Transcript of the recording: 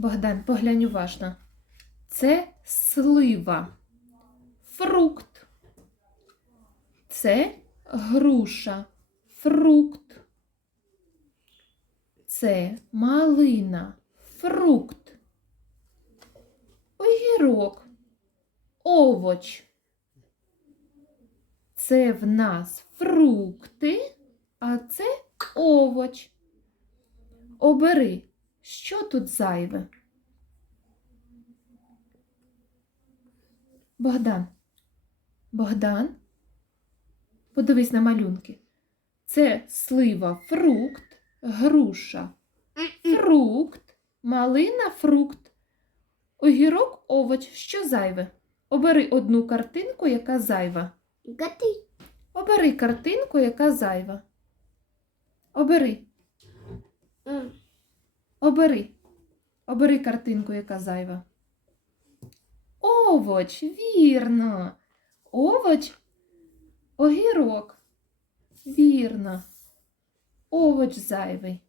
Богдан, поглянь уважно. Це слива. Фрукт. Це груша. Фрукт. Це малина. Фрукт. Огірок. Овоч. Це в нас фрукти, а це овоч. Обери, що тут зайве? Богдан. Богдан. Подивись на малюнки. Це слива фрукт, груша фрукт, малина фрукт, огірок овоч. Що зайве? Обери одну картинку, яка зайва. Обери картинку, яка зайва. Обери. Обери. Обери картинку, яка зайва. Овоч, вірно. Овоч, огірок. Вірно. Овоч зайвий.